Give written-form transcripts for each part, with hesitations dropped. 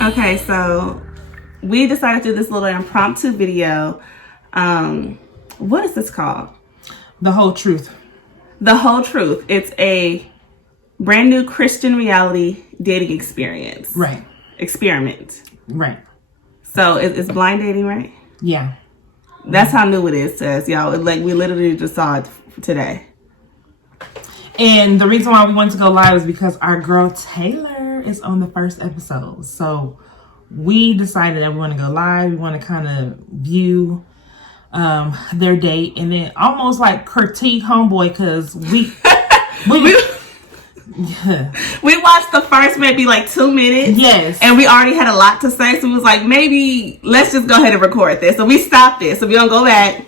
Okay, so we decided to do this little impromptu video. What is this called? The Whole Truth. The Whole Truth. It's a brand new Christian reality dating experience. Right. Experiment. Right. So it's blind dating, right? Yeah. That's how new it is to us, y'all. Like, we literally just saw it today. And the reason why we wanted to go live is because our girl Taylor is on the first episode. So we decided that we want to go live. We want to kind of view their date and then almost like critique homeboy because we watched the first maybe like 2 minutes. Yes. And we already had a lot to say. So we was like, maybe let's just go ahead and record this. So we stopped it. So we're going to go back,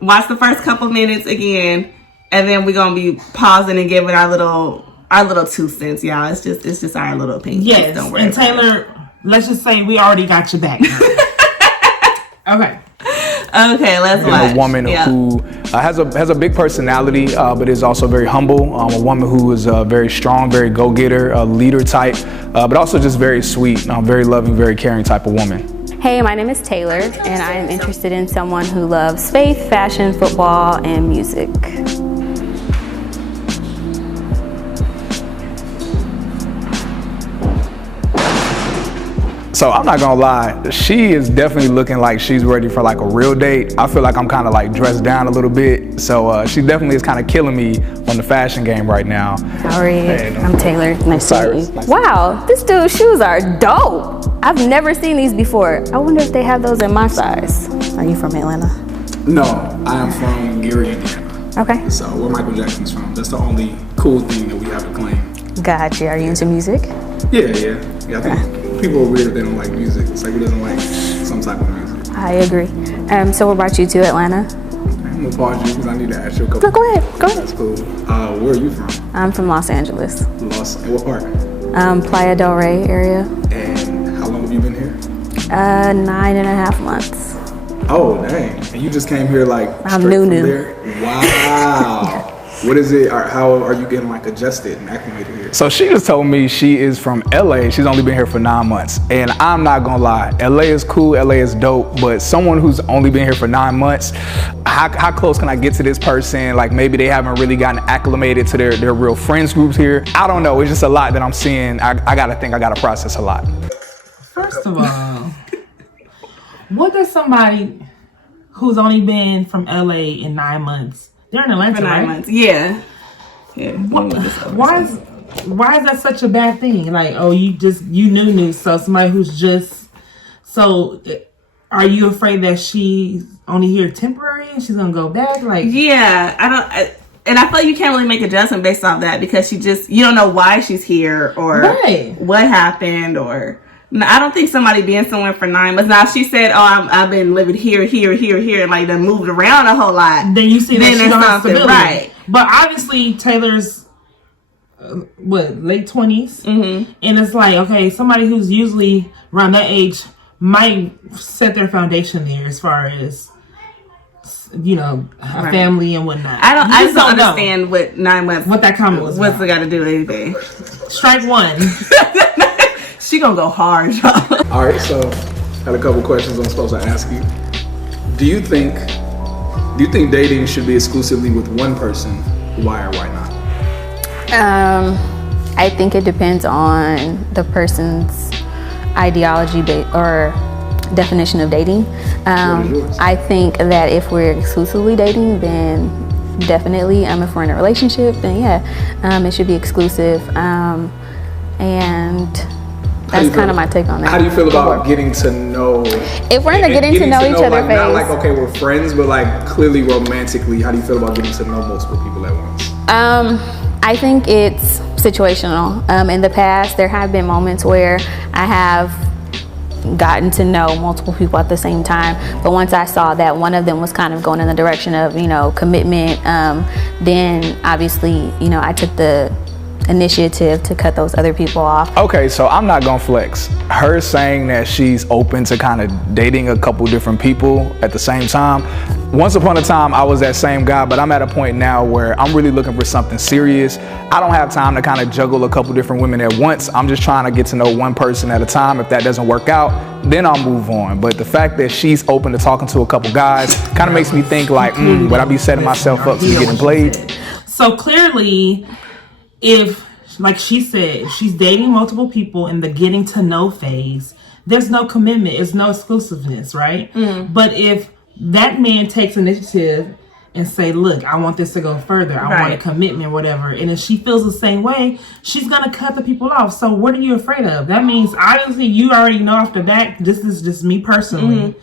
watch the first couple minutes again. And then we're going to be pausing and giving our little 2 cents, y'all. It's just our little opinion. Yes. Don't worry. And Taylor, let's just say we already got your back. Okay. Okay, let's watch. A woman who has a big personality, but is also very humble. A woman who is very strong, very go-getter, a leader type, but also just very sweet, very loving, very caring type of woman. Hey, my name is Taylor, and I am interested in someone who loves faith, fashion, football, and music. So I'm not gonna lie, she is definitely looking like she's ready for like a real date. I feel like I'm kind of like dressed down a little bit. So she definitely is kind of killing me on the fashion game right now. How are you? Hey, I'm Taylor. Nice to meet you. Nice Wow, this dude's shoes are dope. I've never seen these before. I wonder if they have those in my size. Are you from Atlanta? No, I am from Gary, Indiana. Okay. So where Michael Jackson's from. That's the only cool thing that we have to claim. Gotcha. Are you into music? Yeah. I think people are weird if they don't like music. It's like who doesn't like some type of music. I agree. So what brought you to Atlanta? I'm gonna pause you because I need to ask you a couple. No, go ahead. That's cool. Where are you from? I'm from Los Angeles. What part? Playa del Rey area. And how long have you been here? 9.5 months. Oh, dang. And you just came here like I'm straight new. from there? Wow. What is it? How are you getting like adjusted and acclimated here? So she just told me she is from LA. She's only been here for 9 months. And I'm not gonna lie, LA is cool, LA is dope, but someone who's only been here for 9 months, how close can I get to this person? Like maybe they haven't really gotten acclimated to their real friends groups here. I don't know, it's just a lot that I'm seeing. I gotta process a lot. First of all, what does somebody who's only been from LA in 9 months, they're in Atlanta, For 9 months. Yeah. Why is that such a bad thing? Like, oh, you knew, so somebody who's just, so are you afraid that she's only here temporary and she's gonna go back? Like, yeah, and I feel like you can't really make adjustment based off that because you don't know why she's here or what happened or. I don't think somebody being somewhere for 9 months. Now, if she said, "Oh, I've been living here," and like then moved around a whole lot, then you see that she don't have stability. Right? But obviously, Taylor's late 20s, and it's like, okay, somebody who's usually around that age might set their foundation there as far as a family and whatnot. I just don't understand what 9 months. What that comment was. What's it got to do with anything? Strike one. She gonna go hard, y'all. All right, so had a couple questions I'm supposed to ask you. Do you think dating should be exclusively with one person? Why or why not? I think it depends on the person's ideology or definition of dating. I think that if we're exclusively dating, then definitely. If we're in a relationship, then yeah, it should be exclusive. And that's kind of my take on that. How do you feel about getting to know? If we're in a getting to know each other phase. Not like, okay, we're friends, but like clearly romantically, how do you feel about getting to know multiple people at once? I think it's situational. In the past, there have been moments where I have gotten to know multiple people at the same time, but once I saw that one of them was kind of going in the direction of, commitment, then obviously, I took the initiative to cut those other people off. Okay, so I'm not gonna flex. Her saying that she's open to kind of dating a couple different people at the same time. Once upon a time, I was that same guy, but I'm at a point now where I'm really looking for something serious. I don't have time to kind of juggle a couple different women at once. I'm just trying to get to know one person at a time. If that doesn't work out, then I'll move on. But the fact that she's open to talking to a couple guys kind of makes me think like, would I be setting myself up to getting played? So clearly, if, like she said, she's dating multiple people in the getting to know phase, there's no commitment, it's no exclusiveness, right? But if that man takes initiative and say, look, I want this to go further, I want a commitment, whatever, and if she feels the same way, she's gonna cut the people off. So what are you afraid of? That means obviously you already know off the bat, this is just me personally,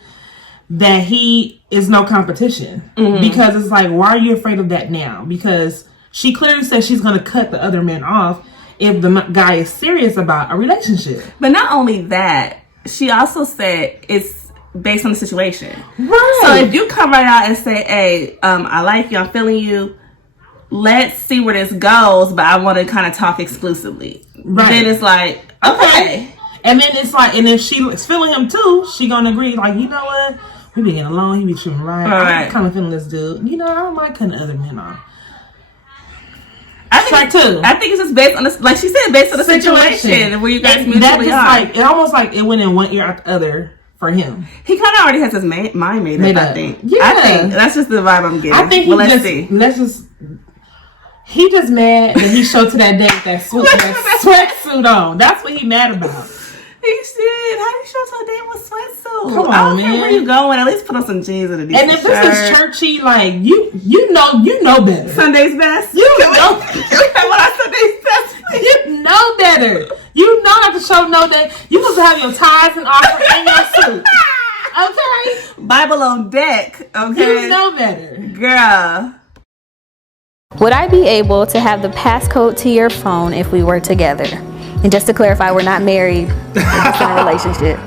that he is no competition. Because it's like, why are you afraid of that now? Because she clearly says she's going to cut the other men off if the guy is serious about a relationship. But not only that, she also said it's based on the situation. Right. So if you come right out and say, hey, I like you, I'm feeling you, let's see where this goes, but I want to kind of talk exclusively. Right. Then it's like, okay. And then it's like, and if she's feeling him too, she going to agree, like, you know what? We be getting along, he be treating right. I'm kind of feeling this dude. You know, I don't mind cutting other men off. I think it's just based on this, like she said, based on the situation where you guys mutually are. Like, it almost like it went in one ear out the other for him. He kind of already has his mind made up, I think. Yeah. I think that's just the vibe I'm getting. I think he just mad that he showed to that date that sweatsuit on. That's what he mad about. He said, how do you show to a date with sweatsuit? Come on, I don't man. care where you going. At least put on some jeans and a decent shirt. And if this is churchy, like, you know better. Sunday's best? You know. What are Sunday's best? You know better. You know not to show no day. You supposed to have your ties and offering in your suit. Okay? Bible on deck. Okay? You know better. Girl. Would I be able to have the passcode to your phone if we were together? And just to clarify, we're not married, we're just in a relationship.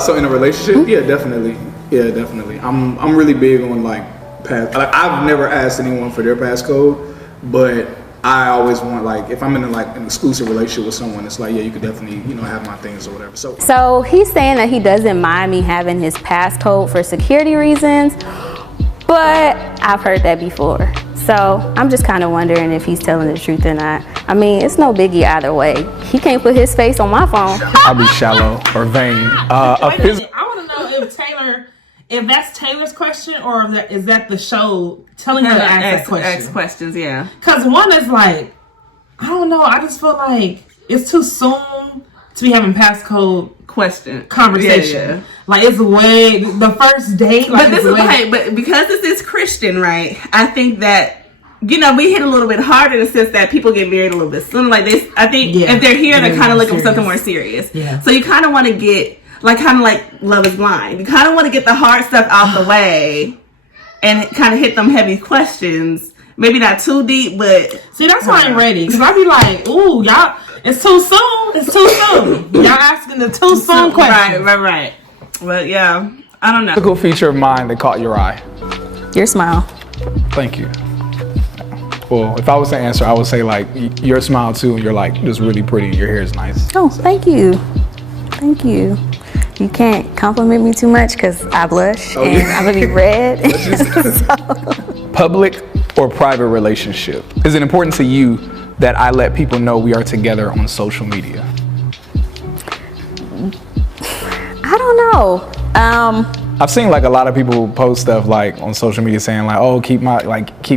So in a relationship, yeah, definitely. Yeah, definitely. I'm really big on like I've never asked anyone for their passcode, but I always want, like, if I'm in an exclusive relationship with someone, it's like, yeah, you could definitely, have my things or whatever. So he's saying that he doesn't mind me having his passcode for security reasons, but I've heard that before. So I'm just kind of wondering if he's telling the truth or not. I mean, it's no biggie either way. He can't put his face on my phone. I'll be shallow or vain. I want to know if that's Taylor's question, or is that the show telling her to ask that question? Ask questions, yeah. Because one is like, I don't know. I just feel like it's too soon to be having passcode conversation. Yeah. Like, it's way the first date. Like, but because this is Christian, right? I think that we hit a little bit harder in the sense that people get married a little bit sooner. Like this, I think if they're here, they're kind of looking for something more serious. Yeah. So you kind of want to get kind of like Love Is Blind. You kind of want to get the hard stuff out the way and kind of hit them heavy questions. Maybe not too deep, but see, that's why I'm ready. Because I be like, ooh, y'all, it's too soon. It's too soon. Y'all asking the too soon questions. Right. But yeah, I don't know. Physical feature of mine that caught your eye. Your smile. Thank you. Well, if I was to answer, I would say like your smile too, and you're like just really pretty, and your hair is nice. Oh, thank you. Thank you. You can't compliment me too much because I blush and I'm gonna be red. Public or private relationship? Is it important to you that I let people know we are together on social media? I don't know. I've seen like a lot of people post stuff like on social media saying like, oh, keep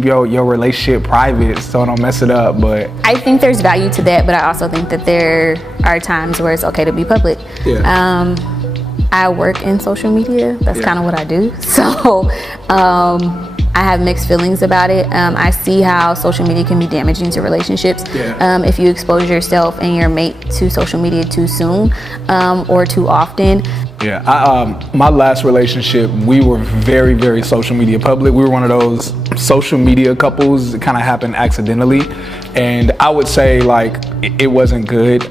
your relationship private so don't mess it up. But I think there's value to that, but I also think that there are times where it's okay to be public. Yeah. I work in social media. That's kind of what I do. So I have mixed feelings about it. I see how social media can be damaging to relationships. Yeah. If you expose yourself and your mate to social media too soon or too often. Yeah, my last relationship, we were very, very social media public. We were one of those social media couples that kind of happened accidentally. And I would say like, it wasn't good.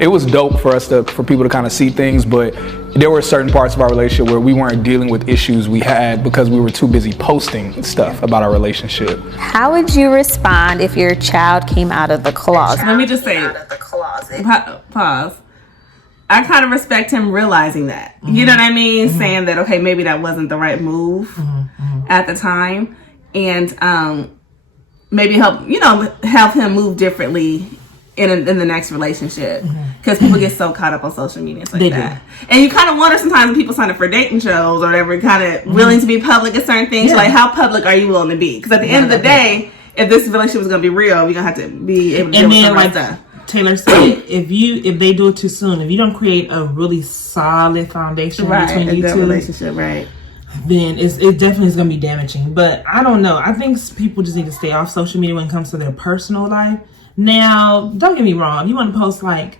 It was dope for people to kind of see things, but there were certain parts of our relationship where we weren't dealing with issues we had because we were too busy posting stuff about our relationship. How would you respond if your child came out of the closet? Let me just say, pause. I kind of respect him realizing that. Mm-hmm. You know what I mean? Mm-hmm. Saying that, okay, maybe that wasn't the right move at the time. And maybe help him move differently in the next relationship. Because people get so caught up on social media and stuff like that. And you kind of wonder sometimes when people sign up for dating shows or whatever, kind of willing to be public at certain things. Like, how public are you willing to be? Because at the end of the day, if this relationship is going to be real, we're going to have to be able to deal with some stuff. Taylor said, if they do it too soon, if you don't create a really solid foundation between you two, relationship, then it definitely is going to be damaging. But I don't know. I think people just need to stay off social media when it comes to their personal life. Now, don't get me wrong. If you want to post, like,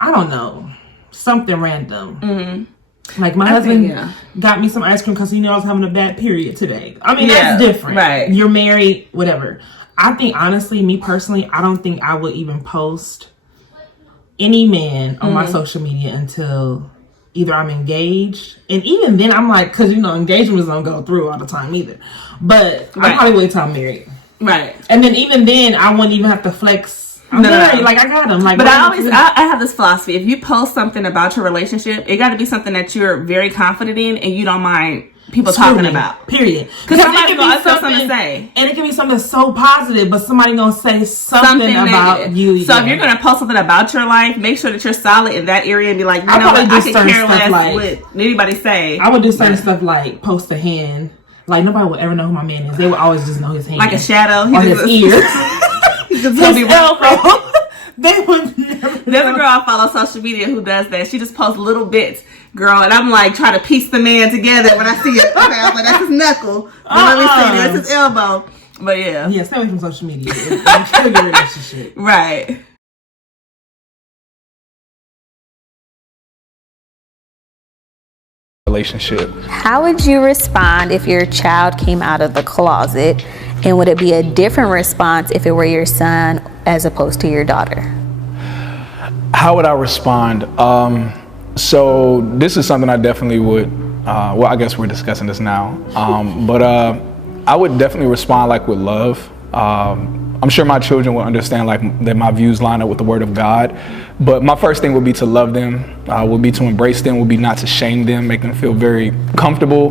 I don't know, something random. Mm-hmm. Like, my husband got me some ice cream because he knew I was having a bad period today. I mean, that's different. Right. You're married, whatever. I think, honestly, me personally, I don't think I would even post any man on my social media until either I'm engaged. And even then, I'm like, because, engagements don't go through all the time either. But I probably wait till I'm married. Right. And then even then, I wouldn't even have to flex. I'm married. Like, I got him. Like, but I have this philosophy. If you post something about your relationship, it got to be something that you're very confident in and you don't mind people talking about. Period. Because somebody's going to have something to say. And it can be something so positive, but somebody going to say something about you. So if you're going to post something about your life, make sure that you're solid in that area and be like, I could care less what anybody say. I would do certain stuff like post a hand. Like, nobody would ever know who my man is. They would always just know his hand. Like a shadow. Or his ear. His elbow. They would never There's a girl I follow on social media who does that. She just posts little bits, girl. And I'm like, trying to piece the man together when I see it. Okay, I'm like, that's his knuckle. Let me see, that's his elbow. But yeah. Yeah, stay away from social media. It's kill your relationship. Right. Relationship. How would you respond if your child came out of the closet, and would it be a different response if it were your son as opposed to your daughter? How would I respond? So this is something I definitely would, I guess we're discussing this now, but I would definitely respond like with love. I'm sure my children will understand like that my views line up with the word of God. But my first thing would be to love them, would be to embrace them, would be not to shame them, make them feel very comfortable,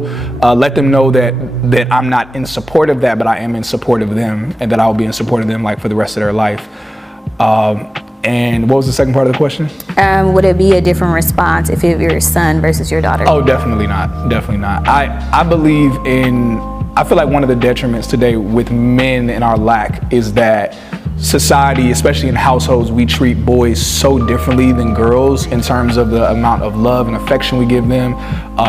let them know that I'm not in support of that, but I am in support of them, and that I'll be in support of them like for the rest of their life. And what was the second part of the question? Would it be a different response if it were your son versus your daughter? Oh, definitely not. Definitely not. I believe I feel like one of the detriments today with men in our lack is that society, especially in households, we treat boys so differently than girls in terms of the amount of love and affection we give them,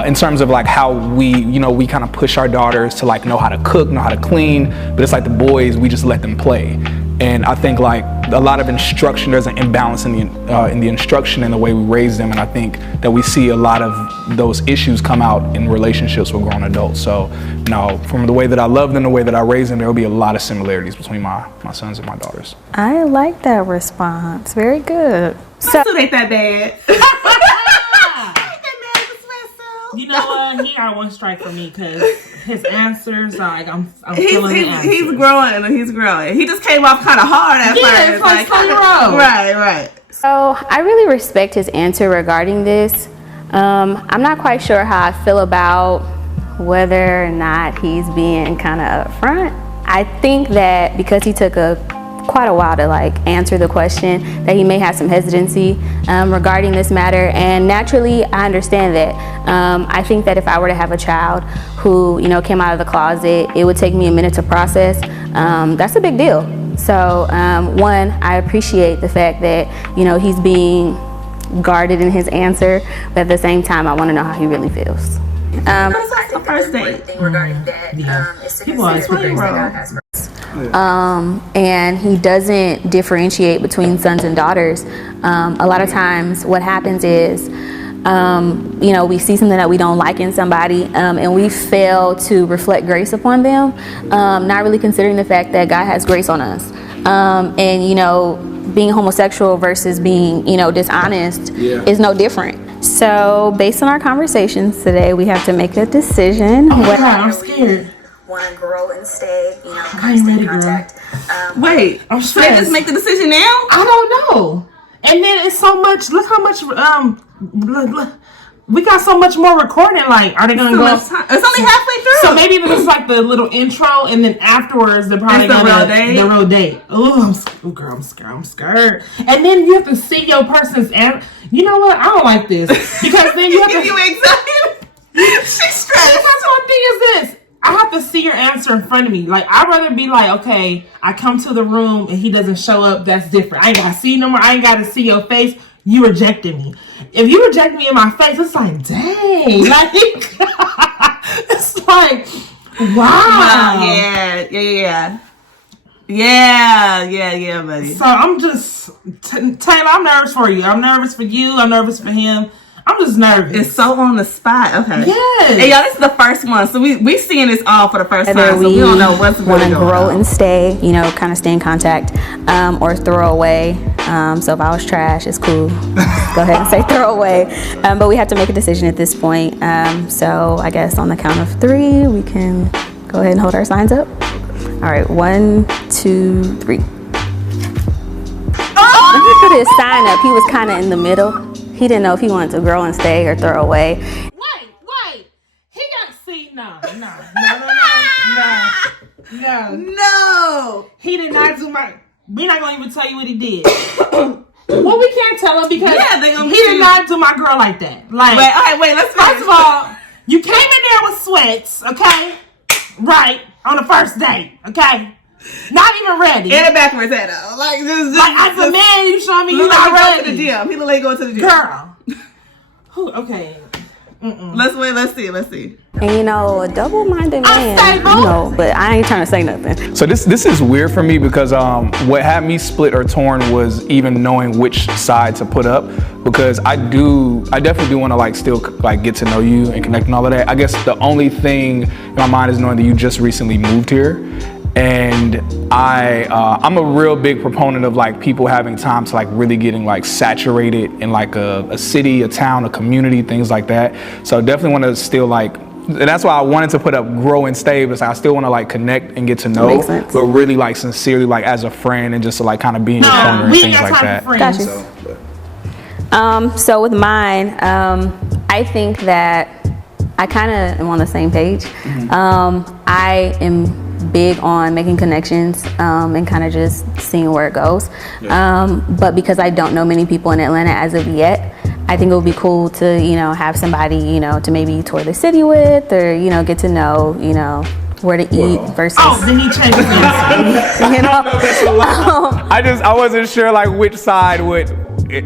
in terms of like how we kind of push our daughters to like know how to cook, know how to clean, but it's like the boys, we just let them play. And I think like a lot of instruction, there's an imbalance in the instruction and the way we raise them, and I think that we see a lot of those issues come out in relationships with grown adults. So no, from the way that I love them, the way that I raise them, there will be a lot of similarities between my sons and my daughters. I like that response. Very good. So still ain't that bad. You know what? He got one strike for me because his answers, like, I'm feeling the answers. He's growing. He just came off kind of hard at first. Like, right. So I really respect his answer regarding this. I'm not quite sure how I feel about whether or not he's being kind of upfront. I think that because he took quite a while to like answer the question, that he may have some hesitancy regarding this matter, and naturally I understand that. I think that if I were to have a child who came out of the closet, it would take me a minute to process. That's a big deal. So one, I appreciate the fact that he's being guarded in his answer, but at the same time I want to know how he really feels. That's like the first date. People always put things like and he doesn't differentiate between sons and daughters. A lot of times what happens is we see something that we don't like in somebody, and we fail to reflect grace upon them, not really considering the fact that God has grace on us. And being homosexual versus being dishonest is no different. So based on our conversations today, we have to make a decision. Oh my God, I'm scared. Want to grow and stay, I ain't ready, girl. Wait, I'm should they just make the decision now? I don't know. And then it's so much. Look how much. Look, we got so much more recording. Like, are they gonna go? It's only halfway through. So maybe this is like the little intro, and then afterwards they're probably the real date. Oh, girl, I'm scared. And then you have to see your person's answer. You know what? I don't like this because then you have to. You excited? She's stressed. That's one thing is this. I have to see your answer in front of me. Like, I'd rather be like, okay, I come to the room and he doesn't show up. That's different. I ain't gotta see you no more. I ain't gotta see your face. You rejected me. If you reject me in my face, it's like, dang. Like, it's like, wow. Yeah, buddy. So I'm just, Taylor, I'm nervous for you. I'm nervous for you. I'm nervous for him. I'm just nervous. It's so on the spot. Okay. Yes. Hey, y'all, this is the first one. So we seeing this all for the first time. So we don't know what's want to grow and stay, kind of stay in contact, or throw away. So if I was trash, it's cool. Go ahead and say throw away. But we have to make a decision at this point. So I guess on the count of 3, we can go ahead and hold our signs up. All right, 1, 2, 3. When he put his sign up, he was kind of in the middle. He didn't know if he wanted to grow and stay or throw away. Wait. He got see. No. He did not do my. We're not gonna even tell you what he did. Well, we can't tell him because he did not do my girl like that. Like, wait. Let's first of all, you came in there with sweats, okay? Right on the first date, okay? Not even ready. And a backwards head though. Like as a man, you show me you not ready. To the gym. He look like going to the gym. Girl. Okay. Let's see. And a double-minded man, but I ain't trying to say nothing. So this is weird for me because what had me split or torn was even knowing which side to put up, because I definitely do want to still get to know you and connect and all of that. I guess the only thing in my mind is knowing that you just recently moved here. And I'm a real big proponent of people having time to really getting saturated in a city, a town, a community, things like that. So I definitely want to still and that's why I wanted to put up grow and stay, because I still want to connect and get to know, makes sense. but really sincerely as a friend and just to kind of be in your corner and things like that. Gotcha. So with mine, I think that I kind of am on the same page. I am big on making connections and kind of just seeing where it goes. But because I don't know many people in Atlanta as of yet, I think it would be cool to, have somebody, to maybe tour the city with, or, get to know, where to eat versus. Oh, then he changed his answer. I wasn't sure which side would. He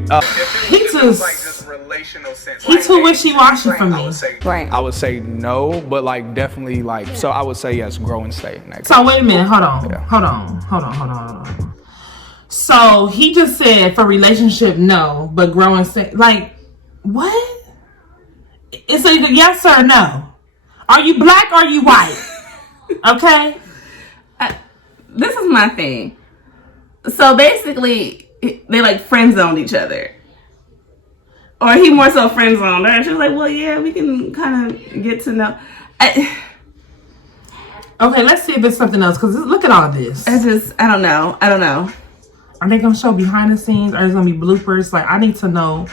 too wishy-washy for me. Right. I would say no, but definitely so I would say yes, grow and stay. Next. So wait a minute, hold on. So he just said for relationship no, but grow and stay. What? It's either yes or no. Are you black or are you white? Okay. This is my thing. So basically, they friend zoned each other. Or he more so friend zoned her. And she was like, well, yeah, we can kind of get to know. Okay, let's see if it's something else. Because look at all this. I don't know. Are they going to show behind the scenes? Or is it going to be bloopers? I need to know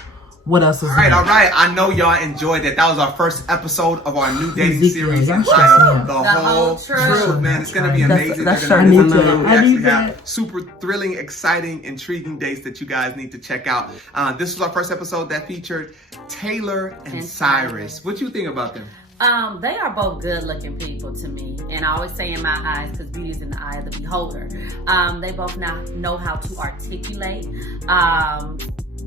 what else is all right. I know y'all enjoyed that. That was our first episode of our new dating series entitled The Whole Truth. Man, it's going to be amazing. That's I need actually have super thrilling, exciting, intriguing dates that you guys need to check out. This was our first episode that featured Taylor and Cyrus. What you think about them? They are both good-looking people to me, and I always say in my eyes, because beauty is in the eye of the beholder. They both now know how to articulate.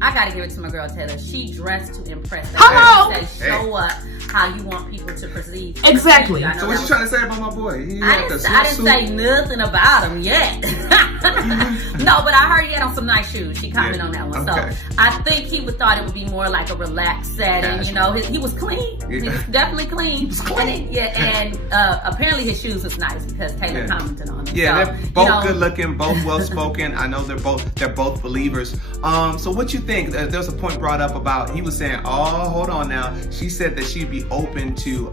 I gotta give it to my girl Taylor. She dressed to impress. Hello. Show up how you want people to perceive. Exactly. So what you trying to say about my boy? I didn't say nothing about him yet. No, but I heard he had on some nice shoes. She commented on that one. Okay. So I think he thought it would be more like a relaxed setting. He was clean. Yeah. He was definitely clean. He was clean. And apparently his shoes was nice because Taylor commented on them. Yeah, so, they're both good looking, both well spoken. I know they're both believers. So what you think? There was a point brought up about, he was saying, oh, hold on now. She said that she'd be open to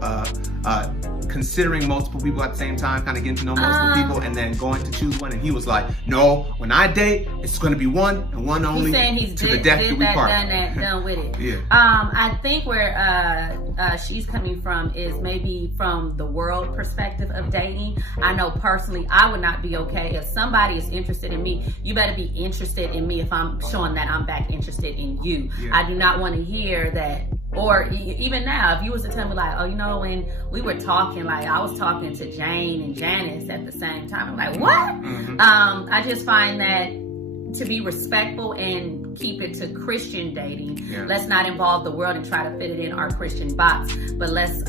considering multiple people at the same time, kind of getting to know multiple people, and then going to choose one. And he was like, no, when I date, it's going to be one and one only. He's saying he's to the death do we part. Done with it. Yeah. I think where she's coming from is maybe from the world perspective of dating. I know personally, I would not be okay if somebody is interested in me. You better be interested in me if I'm showing that I'm back interested in you. Yeah. I do not want to hear that. Or even now, if you was to tell me like, oh, you know, when we were talking, like I was talking to Jane and Janice at the same time. I'm like, what? Mm-hmm. I just find that to be respectful and keep it to Christian dating. Yeah. Let's not involve the world and try to fit it in our Christian box, but let's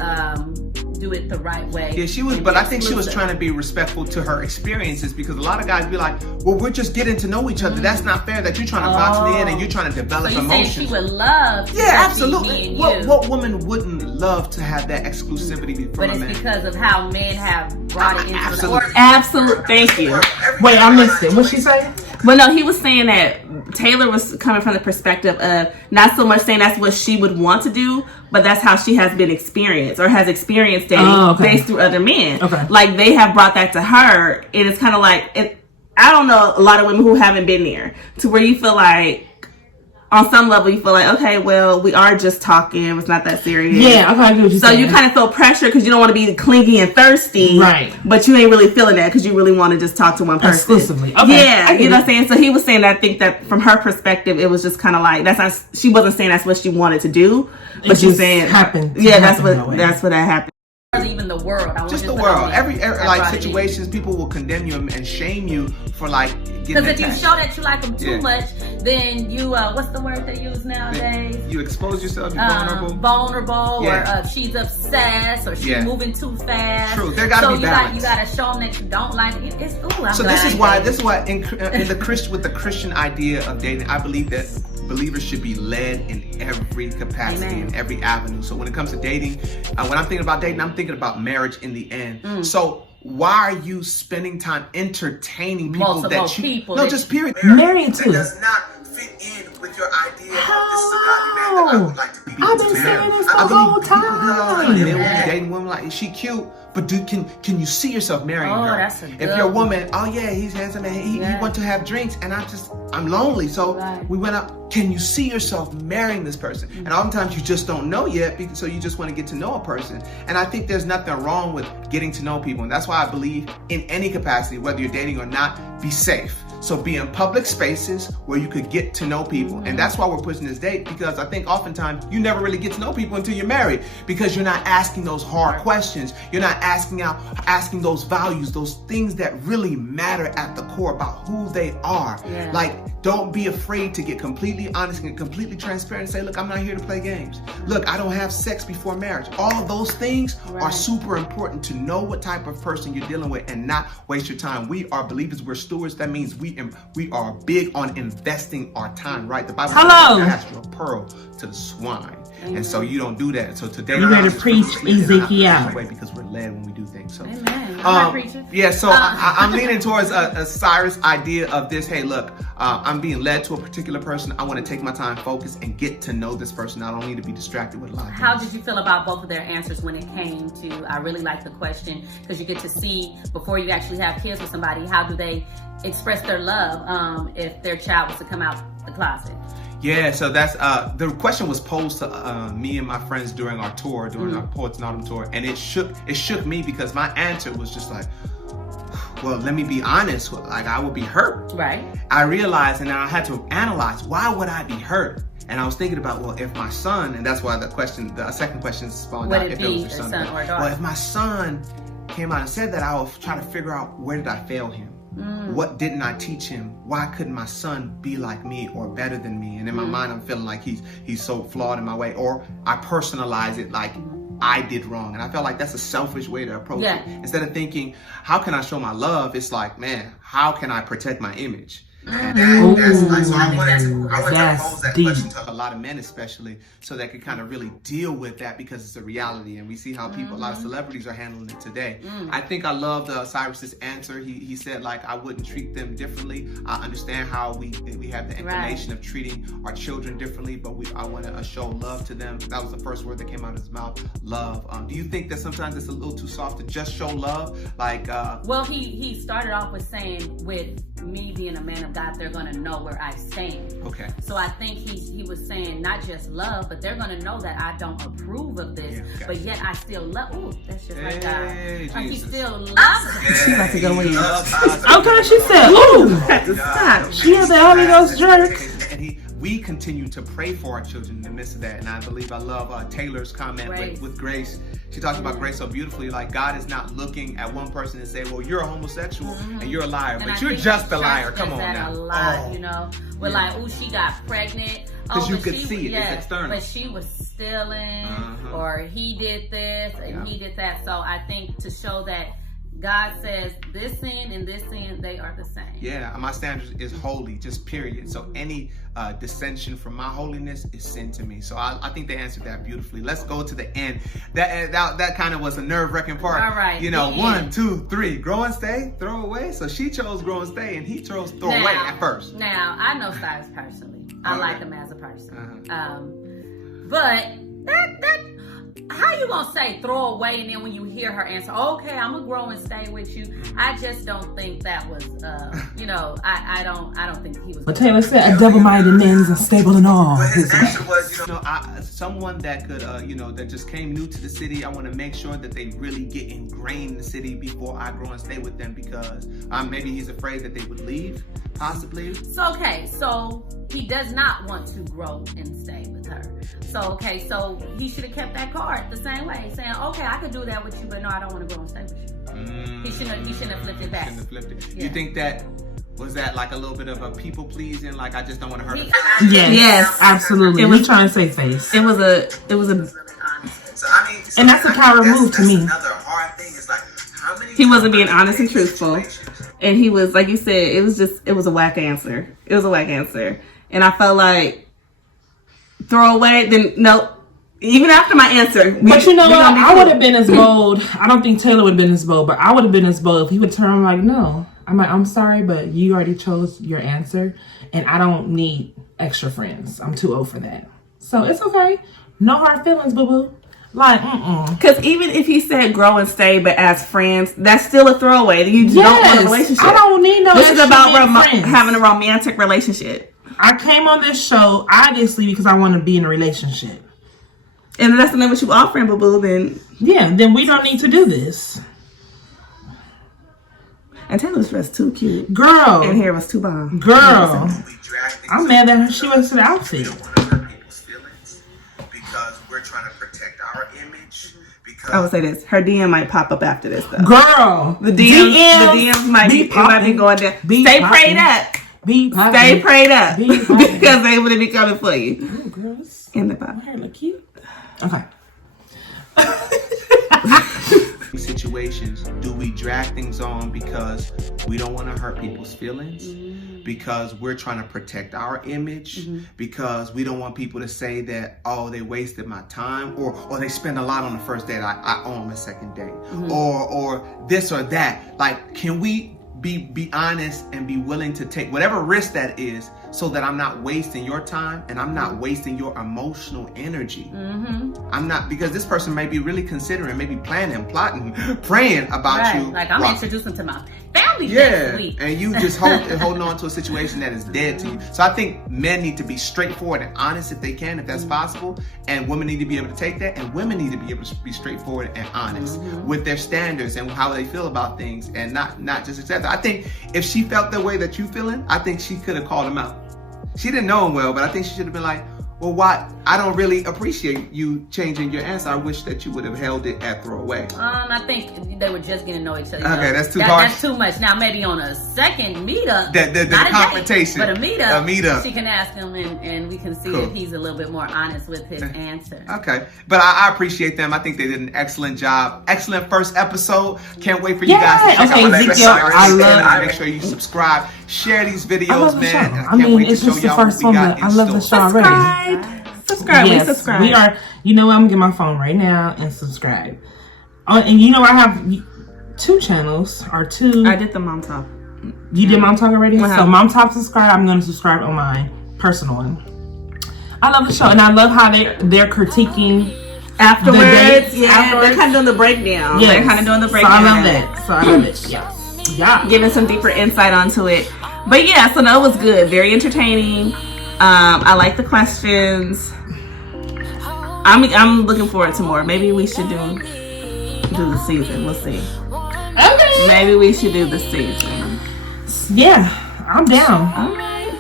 do it the right way. Yeah, she was, but I think she was trying to be respectful to her experiences, because a lot of guys be like, well, we're just getting to know each other. Mm-hmm. That's not fair that you're trying to box me in and you're trying to develop emotions. She would love to absolutely. What woman wouldn't love to have that exclusivity from a man? But it's because of how men have brought it into the world. Absolutely. Thank you. Wait, I missed it. What'd she say? Well, no, he was saying that Taylor was coming from the perspective of not so much saying that's what she would want to do, but that's how she has been experienced or has experienced dating based through other men. Okay. Like they have brought that to her, and it's kind of like, I don't know a lot of women who haven't been there to where you feel like, on some level, you feel like, okay, well, we are just talking. It's not that serious. Yeah, okay, I get what you're saying. So you kind of feel pressure because you don't want to be clingy and thirsty. Right. But you ain't really feeling that because you really want to just talk to one person. Exclusively. Okay. Yeah, you know what I'm saying? So he was saying that, I think that from her perspective, it was just kind of like, she wasn't saying that's what she wanted to do. But she's saying, happened. Yeah, that's what happened. Even the world. Just the world. Every like situations, people will condemn you and shame you for like getting because if you show that you like them too much, then you what's the word they use nowadays? You expose yourself. You're vulnerable. Or she's obsessed, or she's moving too fast. True. There gotta be balance. You gotta show them that you don't like it. It's so this is why in the Christian idea of dating, I believe that believers should be led in every capacity, in every avenue. So when it comes to dating, when I'm thinking about dating, I'm thinking about marriage in the end. So why are you spending time entertaining people just period. Married to. Does not fit in with your idea of this is a godly man that I would like to be. I've been saying this the whole time. They will be dating women like, is she cute? But can you see yourself marrying her? That's a good if you're a woman, he's handsome and he want to have drinks, and I'm lonely, so we went out. Can you see yourself marrying this person? And oftentimes you just don't know yet, so you just want to get to know a person. And I think there's nothing wrong with getting to know people, and that's why I believe in any capacity, whether you're dating or not, be safe. So be in public spaces where you could get to know people. And that's why we're pushing this date, because I think oftentimes you never really get to know people until you're married, because you're not asking those hard questions. You're not asking those values, those things that really matter at the core about who they are. Yeah. Like, don't be afraid to get completely honest and completely transparent and say, look, I'm not here to play games. Look, I don't have sex before marriage. All of those things are super important to know what type of person you're dealing with and not waste your time. We are believers, we're stewards. That means we are big on investing our time, right? The Bible says, cast your pearl to the swine. Amen. And so you don't do that. So today you better preach Ezekiel because we're led when we do things. So Amen. I'm leaning towards a Cyrus idea of this. Hey, look, I'm being led to a particular person. I want to take my time, focus, and get to know this person. I don't need to be distracted with a lot of things. How did you feel about both of their answers when it came to, I really like the question, because you get to see before you actually have kids with somebody, how do they express their love if their child was to come out the closet? Yeah, so that's the question was posed to me and my friends during our tour, our Poets in Autumn tour, and it shook me because my answer was just like, well, let me be honest, like I would be hurt. Right. I realized, and I had to analyze, why would I be hurt? And I was thinking about, well, if my son, and that's why the second question spawned out, if it was your son or daughter. Well, if my son came out and said that, I would try to figure out, where did I fail him? What didn't I teach him? Why couldn't my son be like me or better than me? And in my mind, I'm feeling like he's so flawed in my way, or I personalize it like I did wrong. And I felt like that's a selfish way to approach it. Instead of thinking, how can I show my love? It's like, man, how can I protect my image? And that's like, so I wanted to pose that deep. question to a lot of men, especially, so they could kind of really deal with that, because it's a reality, and we see how people, a lot of celebrities are handling it today. I think I loved Cyrus's answer. He said, like, I wouldn't treat them differently. I understand how we have the inclination of treating our children differently, but I want to show love to them. That was the first word that came out of his mouth, love. Do you think that sometimes it's a little too soft to just show love? Like, well, he started off with saying, with me being a man of God, they're gonna know where I stand. Okay. So I think he was saying not just love, but they're gonna know that I don't approve of this, but yet I still love. Ooh, that's just like God. Like he still loves them. She's about to go in. Okay, she said, ooh. She had the Holy Ghost jerk. And we continue to pray for our children in the midst of that. And I believe I love Taylor's comment with Grace. She talks about Grace so beautifully. Like, God is not looking at one person and say, well, you're a homosexual and you're a liar, but you're just a liar. Come on now. A lot, you know. We're like, ooh, she got pregnant. Because you could see it. It's external. But she was stealing, or he did this and he did that. So I think to show that God says this sin and this sin, they are the same. Yeah, my standard is holy, just period. So any dissension from my holiness is sin to me. So I think they answered that beautifully. Let's go to the end. That kind of was a nerve-wracking part. All right. You know, 1, 2, 3. Grow and stay, throw away. So she chose grow and stay, and he chose throw away at first. Now, I know Cyrus personally. I like him as a person. But that how you gonna say throw away, and then when you hear her answer, okay, I'm gonna grow and stay with you? I just don't think that was, you know, I don't think he was. But Taylor said, a double-minded man is unstable in all. But his answer was, you know, someone that could, you know, that just came new to the city. I want to make sure that they really get ingrained in the city before I grow and stay with them, because maybe he's afraid that they would leave, possibly. So he does not want to grow and stay with her. So he should have kept that card the same way, saying, okay, I could do that with you, but no, I don't want to grow and stay with you. He shouldn't have flipped it back. You think that was that like a little bit of a people pleasing, like I just don't want to hurt her? Yes, absolutely. It was trying to save face. It was a So, I mean, and that's a coward move to me. Another hard thing is like, how many he wasn't being honest and truthful, and he was, like you said, it was a whack answer. It was a whack answer, and I felt like throw away. Then nope. Even after my answer, but you know what? I would have been as bold. I don't think Taylor would have been as bold, but I would have been as bold if he would turn like, no. I'm like, I'm sorry, but you already chose your answer, and I don't need extra friends. I'm too old for that. So it's okay. No hard feelings, boo boo. Like, Because even if he said grow and stay, but as friends, that's still a throwaway. You just don't want a relationship. I don't need no. This is about having a romantic relationship. I came on this show obviously because I want to be in a relationship. And that's not what you offering, boo boo. Then we don't need to do this. And Taylor's dress too cute, girl. And hair was too bomb, girl. I'm mad that she went to the outfit. We don't want to hurt people's feelings because we're trying to protect our image. I would say this: her DM might pop up after this, though. Girl, the DMs might be going down. Stay prayed up. Stay prayed up because they would be coming for you. Oh, girls. In the Bible. Her hair look cute. Okay. Situations, do we drag things on because we don't want to hurt people's feelings, because we're trying to protect our image, because we don't want people to say that, oh, they wasted my time, or they spend a lot on the first date, I owe them a second date, or this or that? Like, can we be honest and be willing to take whatever risk that is, so that I'm not wasting your time and I'm not wasting your emotional energy. I'm not, because this person may be really considering, maybe planning, plotting, praying about you. Like, I'm introducing to my family next week. And you just holding on to a situation that is dead to you. So I think men need to be straightforward and honest if they can, if that's possible. And women need to be able to take that, and women need to be able to be straightforward and honest with their standards and how they feel about things, and not just accept it. I think if she felt the way that you feeling, I think she could have called him out. She didn't know him well, but I think she should have been like, well, why I don't really appreciate you changing your answer. I wish that you would have held it at throwaway. I think they were just getting to know each other. Okay, that's too harsh. That's too much. Now maybe on a second meetup, the confrontation, but a meetup, she can ask him and we can see if he's a little bit more honest with his answer. Okay, but I appreciate them. I think they did an excellent job. Excellent first episode. Can't wait for you guys to check out my episode. Make sure you subscribe, share these videos, man. I mean, it's just the first one, but I love the show already. Subscribe. Yes, we subscribe. We are. You know what? I'm gonna get my phone right now and subscribe. And you know I have 2 channels or 2. I did the Mom Talk. You did Mom Talk already? Uh-huh. So Mom Talk subscribe. I'm gonna subscribe on my personal one. I love the show, and I love how they're critiquing afterwards. Yeah, they're kind of doing the breakdown. Yes. They're kind of doing the breakdown. So I love that. So I love it. Yeah. Giving some deeper insight onto it. But yeah, so no, it was good. Very entertaining. I like the questions. I'm looking forward to more. Maybe we should do the season. We'll see. Okay. Maybe we should do the season. Yeah, I'm down. All right.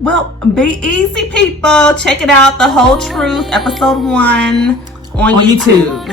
Well, be easy, people. Check it out. The Whole Truth, episode 1 on YouTube.